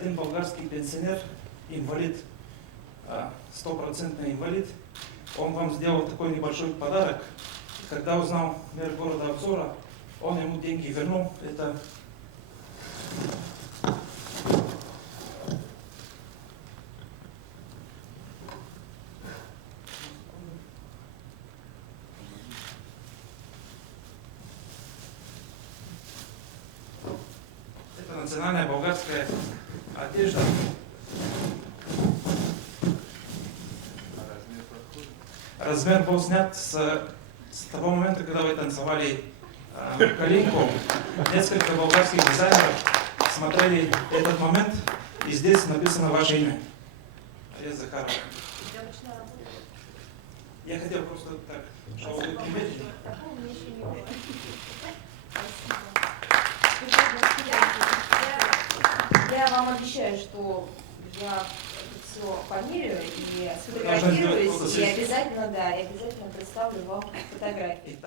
один болгарский пенсионер, инвалид, стопроцентный инвалид, он вам сделал такой небольшой подарок. Когда узнал мэр города Обзора, он ему деньги вернул. Это национальная болгарская одежда. Размер был снят с того момента, когда вы танцевали калинку. Несколько болгарских дизайнеров смотрели этот момент, и здесь написано ваше имя. Ария Захарова. Я хотел просто так, чтобы вы приметили. Такого мне еще не было. Я вам обещаю, что я все померяю и сфотографируюсь, и обязательно, да, и обязательно представлю вам фотографии.